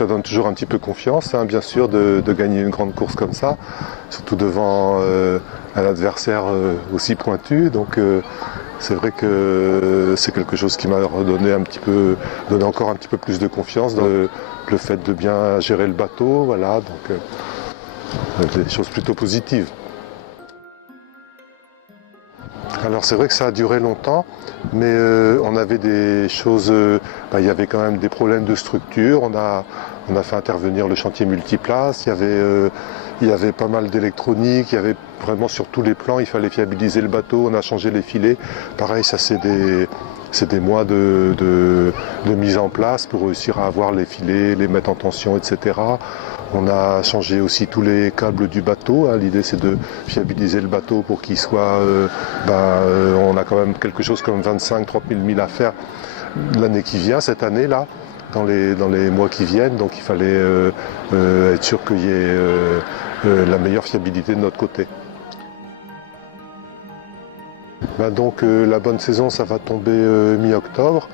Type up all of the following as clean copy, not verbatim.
Ça donne toujours un petit peu confiance, hein, bien sûr, de gagner une grande course comme ça, surtout devant un adversaire aussi pointu. Donc c'est vrai que c'est quelque chose qui m'a donné encore un petit peu plus de confiance dans le fait de bien gérer le bateau, voilà, donc des choses plutôt positives. Alors c'est vrai que ça a duré longtemps, mais on avait des choses, il y avait quand même des problèmes de structure, on a fait intervenir le chantier multiplace, il y avait pas mal d'électronique, il y avait vraiment sur tous les plans, il fallait fiabiliser le bateau, on a changé les filets, pareil ça c'est des mois de mise en place pour réussir à avoir les filets, les mettre en tension, etc. On a changé aussi tous les câbles du bateau. Hein. L'idée c'est de fiabiliser le bateau pour qu'il soit... on a quand même quelque chose comme 25-30 000 milles à faire l'année qui vient, cette année-là, dans les mois qui viennent. Donc il fallait être sûr qu'il y ait la meilleure fiabilité de notre côté. Donc la bonne saison, ça va tomber mi-octobre,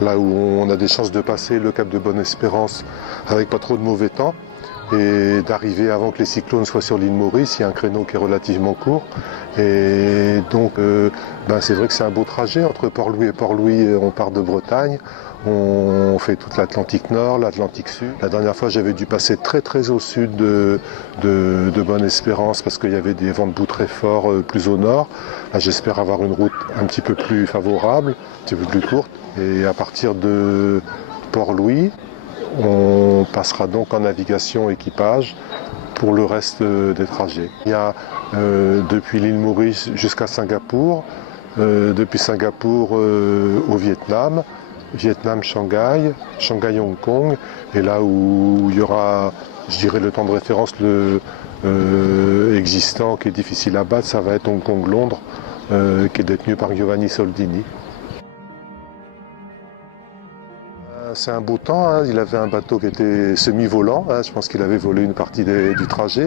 là où on a des chances de passer le cap de Bonne-Espérance avec pas trop de mauvais temps et d'arriver avant que les cyclones soient sur l'île Maurice. Il y a un créneau qui est relativement court et donc c'est vrai que c'est un beau trajet entre Port-Louis et Port-Louis. On part de Bretagne, on fait toute l'Atlantique Nord, l'Atlantique Sud. La dernière fois j'avais dû passer très au sud de Bonne-Espérance parce qu'il y avait des vents de bout très forts plus au nord. Là j'espère avoir une route un petit peu plus favorable, un petit peu plus courte, et à partir de Port-Louis on passera donc en navigation équipage pour le reste des trajets. Il y a depuis l'île Maurice jusqu'à Singapour, depuis Singapour au Vietnam, Vietnam-Shanghai, Shanghai-Hong Kong, et là où il y aura, je dirais, le temps de référence existant qui est difficile à battre, ça va être Hong Kong-Londres, qui est détenu par Giovanni Soldini. C'est un beau temps, hein. Il avait un bateau qui était semi-volant, hein. Je pense qu'il avait volé une partie du trajet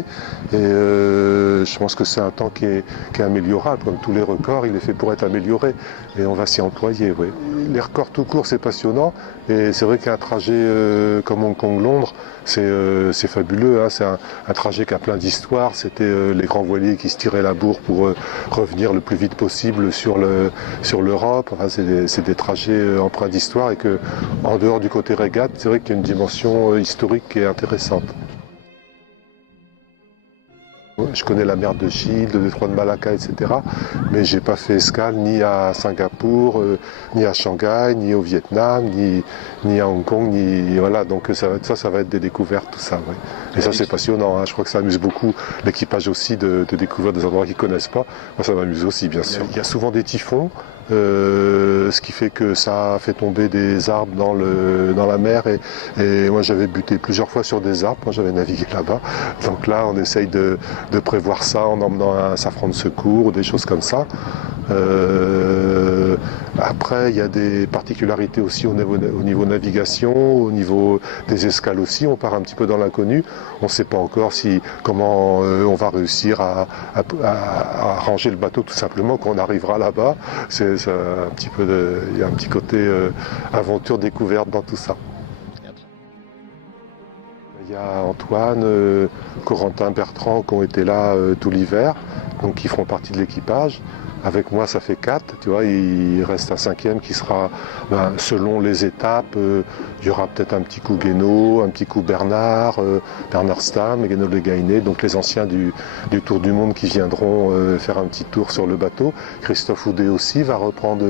et je pense que c'est un temps qui est améliorable, comme tous les records, il est fait pour être amélioré et on va s'y employer. Oui. Les records tout court c'est passionnant et c'est vrai qu'un trajet comme Hong Kong-Londres c'est fabuleux, hein. C'est un trajet qui a plein d'histoires, c'était les grands voiliers qui se tiraient la bourre pour revenir le plus vite possible sur l'Europe, enfin, c'est des trajets empreints d'histoire et que en dehors du côté régate, c'est vrai qu'il y a une dimension historique qui est intéressante. Je connais la mer de Chine, le détroit de Malacca, etc. Mais j'ai pas fait escale ni à Singapour, ni à Shanghai, ni au Vietnam, ni à Hong Kong, voilà. Donc ça va être des découvertes, tout ça. Ouais. Et ça c'est passionnant. Hein. Je crois que ça amuse beaucoup l'équipage aussi de découvrir des endroits qu'ils connaissent pas. Moi ça m'amuse aussi, bien sûr. Il y a souvent des typhons. Ce qui fait que ça fait tomber des arbres dans la mer et moi j'avais buté plusieurs fois sur des arbres, moi j'avais navigué là-bas, donc là on essaye de prévoir ça en emmenant un safran de secours ou des choses comme ça. Après il y a des particularités aussi au niveau navigation, au niveau des escales aussi, on part un petit peu dans l'inconnu, on ne sait pas encore comment on va réussir à ranger le bateau tout simplement quand on arrivera là-bas. Il y a un petit côté aventure découverte dans tout ça. Il y a Antoine, Corentin, Bertrand qui ont été là tout l'hiver, donc qui feront partie de l'équipage. Avec moi ça fait 4, tu vois, il reste un 5e qui sera, selon les étapes, il y aura peut-être un petit coup Guénaud, un petit coup Bernard Stam, Guénaud Le Gainé, donc les anciens du Tour du Monde qui viendront faire un petit tour sur le bateau. Christophe Houdet aussi va reprendre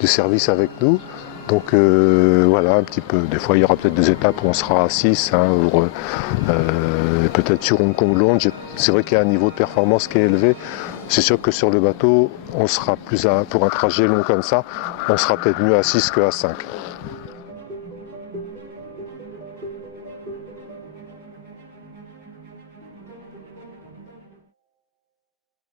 du service avec nous. Donc voilà, un petit peu. Des fois, il y aura peut-être des étapes où on sera à 6, hein, peut-être sur Hong Kong-Londres. C'est vrai qu'il y a un niveau de performance qui est élevé. C'est sûr que sur le bateau, on sera pour un trajet long comme ça, on sera peut-être mieux à 6 qu'à 5.